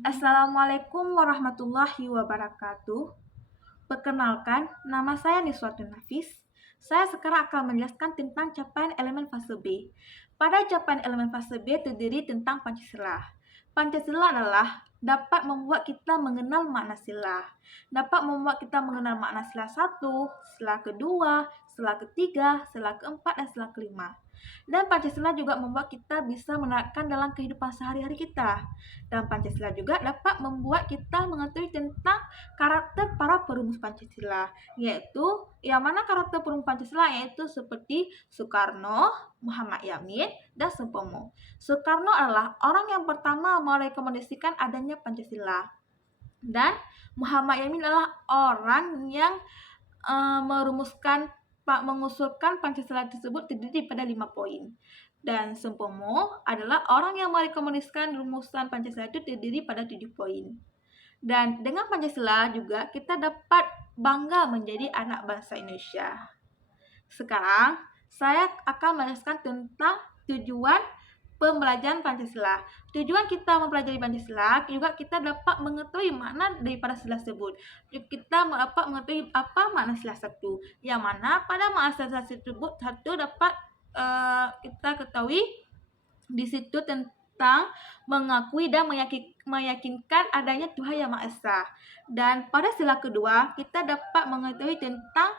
Assalamualaikum warahmatullahi wabarakatuh. Perkenalkan, nama saya Niswatun Nafis. Saya sekarang akan menjelaskan tentang capaian elemen fase B. Pada capaian elemen fase B terdiri tentang Pancasila. Pancasila adalah dapat membuat kita mengenal makna sila. Dapat membuat kita mengenal makna sila 1, sila kedua, sila ketiga, sila keempat, dan sila kelima. Dan Pancasila juga membuat kita bisa menerapkan dalam kehidupan sehari-hari kita. Dan Pancasila juga dapat membuat kita mengetahui tentang karakter para perumus Pancasila, yaitu yang mana karakter perumus Pancasila yaitu seperti Soekarno, Muhammad Yamin, dan Supomo. Soekarno adalah orang yang pertama merekomendasikan adanya Pancasila, dan Muhammad Yamin adalah orang yang mengusulkan Pancasila tersebut terdiri pada 5 poin. Dan Supomo adalah orang yang merekomendasikan rumusan Pancasila itu terdiri pada 7 poin. Dan dengan Pancasila juga kita dapat bangga menjadi anak bangsa Indonesia. Sekarang saya akan menjelaskan tentang tujuan pembelajaran Pancasila. Tujuan kita mempelajari Pancasila juga kita dapat mengetahui makna daripada sila tersebut. Kita dapat mengetahui apa makna sila 1, yang mana pada makna sila tersebut satu dapat kita ketahui di situ tentang mengakui dan meyakinkan adanya Tuhan Yang Maha Esa. Dan pada sila kedua kita dapat mengetahui tentang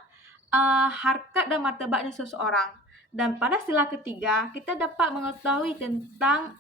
harkat dan martabatnya seseorang. Dan pada sila ketiga kita dapat mengetahui tentang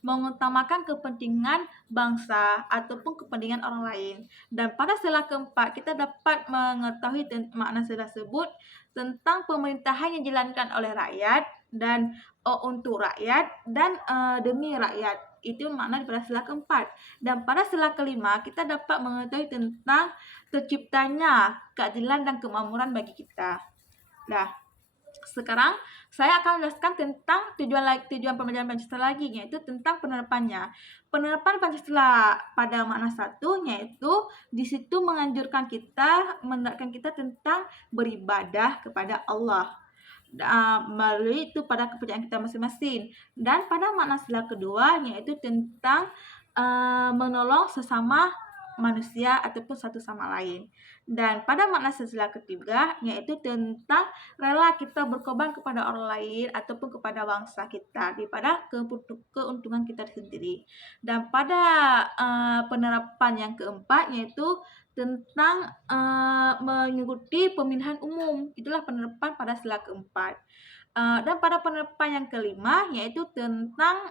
mengutamakan kepentingan bangsa ataupun kepentingan orang lain. Dan pada sila keempat kita dapat mengetahui makna sila tersebut tentang pemerintahan yang dijalankan oleh rakyat dan untuk rakyat dan demi rakyat. Itu makna pada sila keempat. Dan pada sila kelima kita dapat mengetahui tentang terciptanya keadilan dan kemakmuran bagi kita. Nah, sekarang saya akan menjelaskan tentang tujuan pembelajaran Pancasila lagi, yaitu tentang penerapannya. Penerapan Pancasila pada makna 1 yaitu di situ menganjurkan kita, menerapkan kita tentang beribadah kepada Allah melalui itu pada kepercayaan kita masing-masing. Dan pada makna sila kedua yaitu tentang menolong sesama manusia ataupun satu sama lain. Dan pada makna sila ketiga yaitu tentang rela kita berkorban kepada orang lain ataupun kepada bangsa kita daripada keuntungan kita sendiri. Dan pada penerapan yang keempat yaitu tentang mengikuti pemilihan umum. Itulah penerapan pada sila keempat. Dan pada penerapan yang kelima yaitu tentang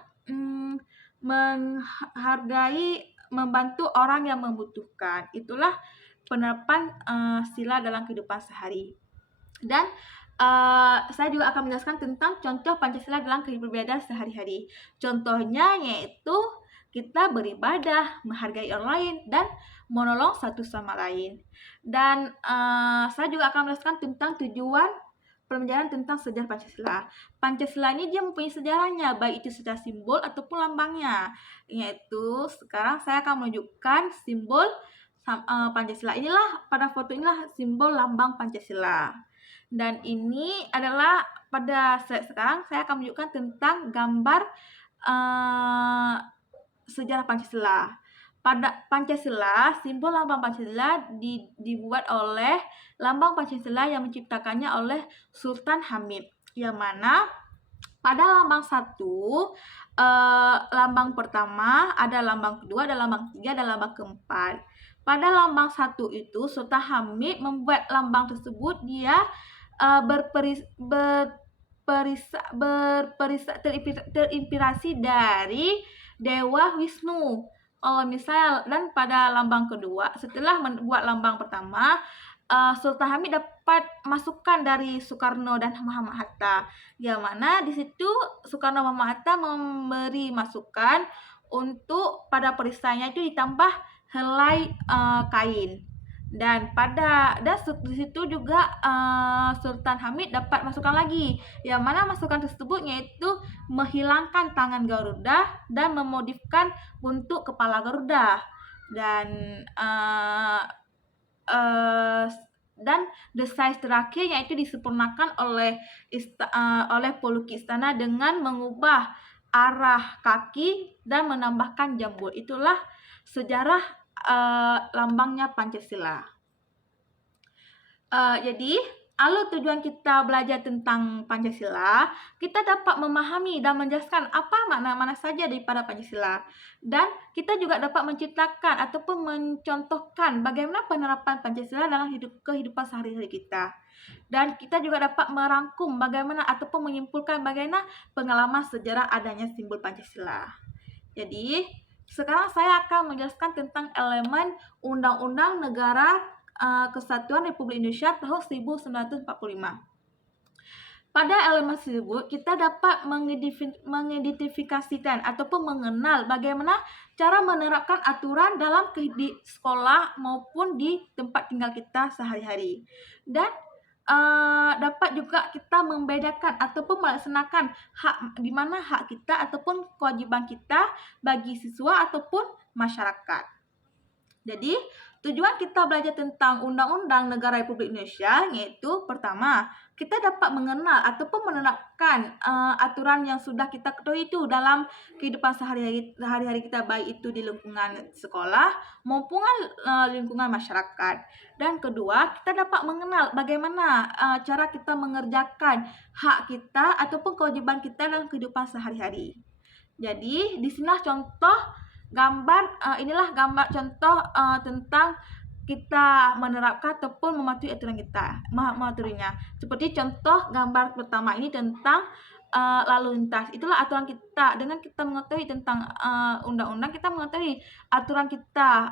menghargai, membantu orang yang membutuhkan. Itulah penerapan sila dalam kehidupan sehari. Dan saya juga akan menjelaskan tentang contoh Pancasila dalam kehidupan sehari-hari. Contohnya yaitu kita beribadah, menghargai orang lain, dan menolong satu sama lain. Dan saya juga akan menjelaskan tentang tujuan pembelajaran tentang sejarah Pancasila. Pancasila ini dia mempunyai sejarahnya, baik itu secara simbol ataupun lambangnya. Yaitu sekarang saya akan menunjukkan simbol Pancasila. Inilah pada foto inilah simbol lambang Pancasila. Dan ini adalah pada sekarang saya akan menunjukkan tentang gambar sejarah Pancasila. Pada Pancasila, simbol lambang Pancasila dibuat oleh lambang Pancasila yang menciptakannya oleh Sultan Hamid. Yang mana pada lambang 1, lambang pertama, ada lambang kedua, ada lambang ketiga, ada lambang keempat. Pada lambang 1 itu Sultan Hamid membuat lambang tersebut dia terinspirasi dari Dewa Wisnu. Misal, dan pada lambang kedua, setelah membuat lambang pertama, Sultan Hamid dapat masukan dari Soekarno dan Muhammad Hatta, yang mana di situ Soekarno dan Muhammad Hatta memberi masukan untuk pada perisainya itu ditambah helai kain. Dan di situ juga Sultan Hamid dapat masukan lagi, yang mana masukan tersebut yaitu menghilangkan tangan Garuda dan memodifkan bentuk kepala Garuda. Dan desain terakhir yaitu disempurnakan oleh pelukis istana dengan mengubah arah kaki, dan menambahkan jambul. Itulah sejarah lambangnya Pancasila. Jadi, alur tujuan kita belajar tentang Pancasila, kita dapat memahami dan menjelaskan apa makna-makna saja daripada Pancasila. Dan kita juga dapat menciptakan ataupun mencontohkan bagaimana penerapan Pancasila dalam kehidupan sehari-hari kita. Dan kita juga dapat merangkum bagaimana ataupun menyimpulkan bagaimana pengalaman sejarah adanya simbol Pancasila. Jadi, sekarang saya akan menjelaskan tentang elemen Undang-Undang Negara Kesatuan Republik Indonesia tahun 1945. Pada elemen tersebut, kita dapat mengidentifikasikan ataupun mengenal bagaimana cara menerapkan aturan dalam di sekolah maupun di tempat tinggal kita sehari-hari. Dan dapat juga kita membedakan ataupun melaksanakan hak di mana hak kita ataupun kewajiban kita bagi siswa ataupun masyarakat. Jadi, tujuan kita belajar tentang Undang-Undang Negara Republik Indonesia yaitu pertama, kita dapat mengenal ataupun menerapkan aturan yang sudah kita ketahui itu dalam kehidupan sehari-hari kita, baik itu di lingkungan sekolah maupun lingkungan masyarakat. Dan kedua, kita dapat mengenal bagaimana cara kita mengerjakan hak kita ataupun kewajiban kita dalam kehidupan sehari-hari. Jadi, di sinilah contoh inilah gambar contoh tentang kita menerapkan ataupun mematuhi aturan kita, mematuhinya. Seperti contoh gambar pertama ini tentang lalu lintas. Itulah aturan kita. Dengan kita mengetahui tentang undang-undang, kita mengetahui aturan kita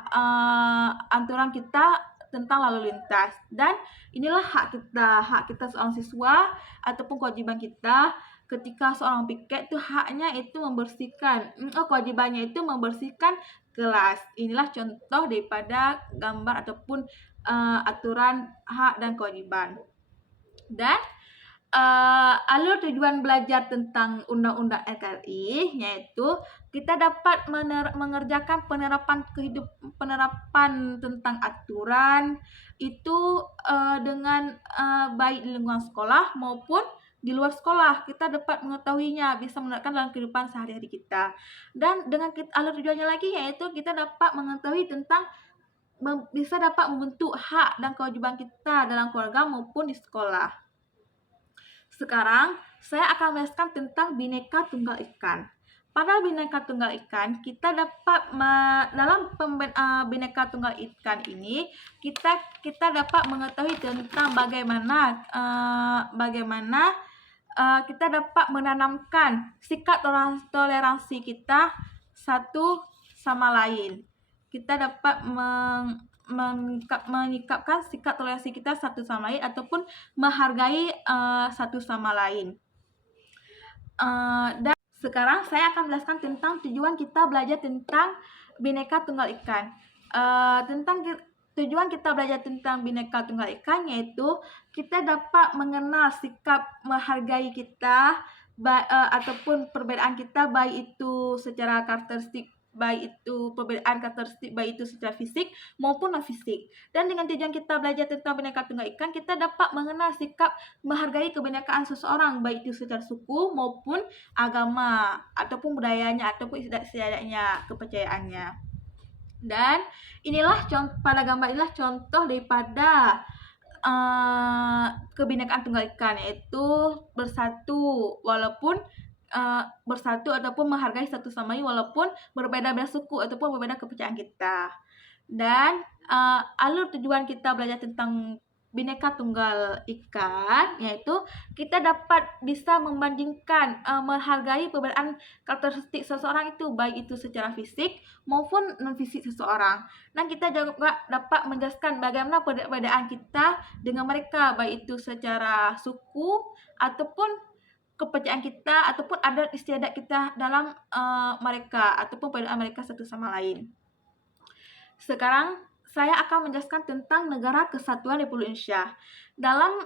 tentang lalu lintas. Dan inilah hak kita seorang siswa ataupun kewajiban kita. Ketika seorang piket itu haknya itu membersihkan, kewajibannya itu membersihkan kelas. Inilah contoh daripada gambar ataupun aturan hak dan kewajiban. Dan alur tujuan belajar tentang Undang-Undang NKRI yaitu kita dapat mengerjakan penerapan tentang aturan itu dengan baik di lingkungan sekolah maupun di luar sekolah. Kita dapat mengetahuinya, bisa menerapkan dalam kehidupan sehari-hari kita. Dan dengan alur tujuannya lagi yaitu kita dapat mengetahui tentang bisa dapat membentuk hak dan kewajiban kita dalam keluarga maupun di sekolah. Sekarang saya akan menjelaskan tentang Bhinneka Tunggal Ika. Pada Bhinneka Tunggal Ika, kita dapat dalam Bhinneka Tunggal Ika ini kita dapat mengetahui tentang bagaimana kita dapat menanamkan sikap toleransi kita satu sama lain. Kita dapat menyikapkan sikap toleransi kita satu sama lain ataupun menghargai satu sama lain. Dan sekarang saya akan menjelaskan tentang tujuan kita belajar tentang Bhinneka Tunggal Ika. Tujuan kita belajar tentang Bhinneka Tunggal Ika yaitu kita dapat mengenal sikap menghargai kita ataupun perbedaan kita, baik itu secara karakteristik, baik itu secara fisik maupun non fisik. Dan dengan tujuan kita belajar tentang Bhinneka Tunggal Ika, kita dapat mengenal sikap menghargai kebinekaan seseorang, baik itu secara suku maupun agama ataupun budayanya ataupun istiadatnya, kepercayaannya. Dan pada gambar inilah contoh daripada kebinekaan Tunggal Ika, yaitu bersatu ataupun menghargai satu sama lain walaupun berbeda-beda suku ataupun berbeda kepercayaan kita. Dan alur tujuan kita belajar tentang Bhinneka Tunggal Ika yaitu kita bisa membandingkan, menghargai perbedaan karakteristik seseorang itu, baik itu secara fisik maupun non fisik seseorang. Dan kita juga dapat menjelaskan bagaimana perbedaan kita dengan mereka, baik itu secara suku ataupun kepercayaan kita ataupun adat istiadat kita dalam mereka ataupun perbedaan mereka satu sama lain. Sekarang saya akan menjelaskan tentang Negara Kesatuan Republik Indonesia. Dalam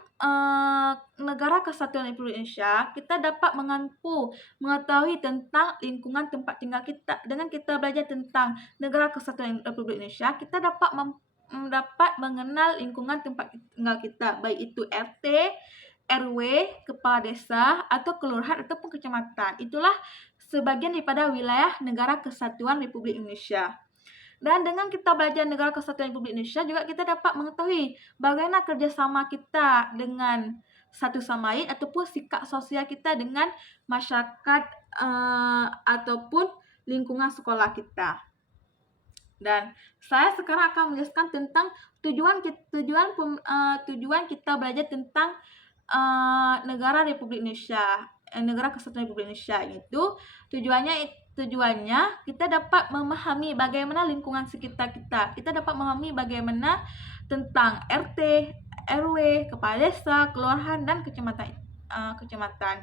Negara Kesatuan Republik Indonesia, kita dapat mengetahui tentang lingkungan tempat tinggal kita. Dengan kita belajar tentang Negara Kesatuan Republik Indonesia, kita dapat mengenal lingkungan tempat tinggal kita, baik itu RT, RW, kepala desa, atau kelurahan ataupun kecamatan. Itulah sebagian daripada wilayah Negara Kesatuan Republik Indonesia. Dan dengan kita belajar Negara Kesatuan Republik Indonesia juga kita dapat mengetahui bagaimana kerjasama kita dengan satu sama lain ataupun sikap sosial kita dengan masyarakat ataupun lingkungan sekolah kita. Dan saya sekarang akan menjelaskan tentang tujuan kita belajar tentang negara Republik Indonesia, Negara Kesatuan Republik Indonesia. Itu tujuannya kita dapat memahami bagaimana lingkungan sekitar kita. Kita dapat memahami bagaimana tentang RT, RW, kepala desa, kelurahan, dan kecamatan.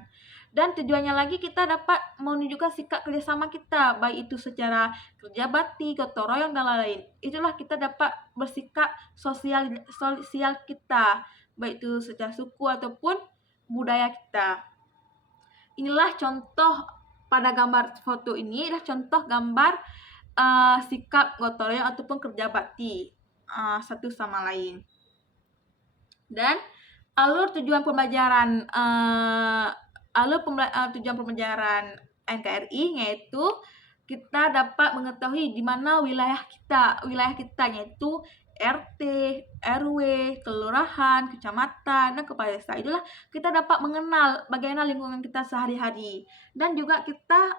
Dan tujuannya lagi kita dapat menunjukkan sikap kerjasama kita, baik itu secara kerja bakti, gotong royong, dan lain-lain. Itulah kita dapat bersikap sosial kita, baik itu secara suku ataupun budaya kita. Inilah contoh pada gambar foto ini adalah contoh gambar sikap gotong royong ataupun kerja bakti satu sama lain. Dan alur tujuan pembelajaran NKRI yaitu kita dapat mengetahui di mana wilayah kita yaitu RT, RW, kelurahan, kecamatan, dan kepala desa. Itulah kita dapat mengenal bagaimana lingkungan kita sehari-hari. Dan juga kita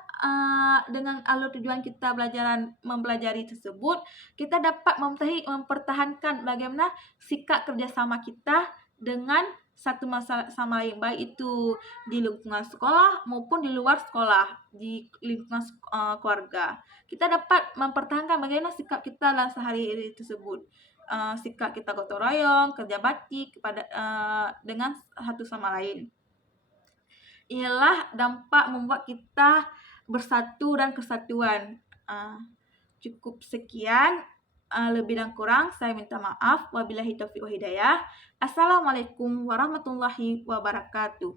dengan alur tujuan kita mempelajari tersebut, kita dapat mempertahankan bagaimana sikap kerjasama kita dengan satu masalah sama lain, baik itu di lingkungan sekolah maupun di luar sekolah, di lingkungan keluarga. Kita dapat mempertahankan bagaimana sikap kita dalam sehari-hari tersebut. Sikap kita gotong royong, kerja bakti dengan satu sama lain. Inilah dampak membuat kita bersatu dan kesatuan. Cukup sekian. Lebih dan kurang saya minta maaf. Wabillahi taufiq wa hidayah. Assalamualaikum warahmatullahi wabarakatuh.